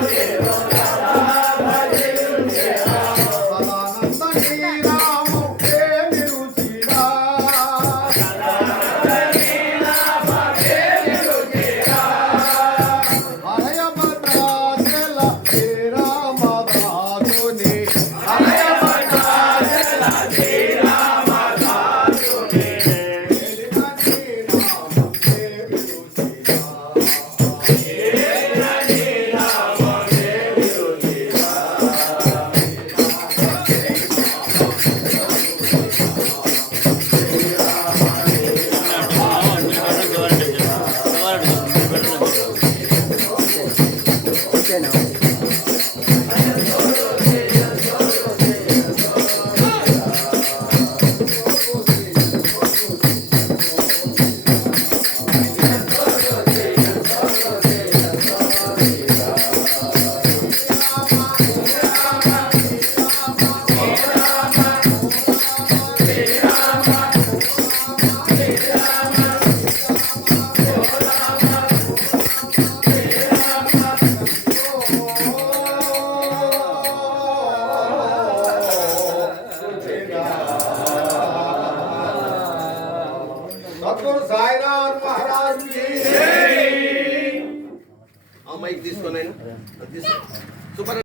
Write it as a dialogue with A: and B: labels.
A: Dios. Sadhguru Sainath మహారాజ్కి.
B: ఆ mic తీసుకొని తీసుకో. సూపర్.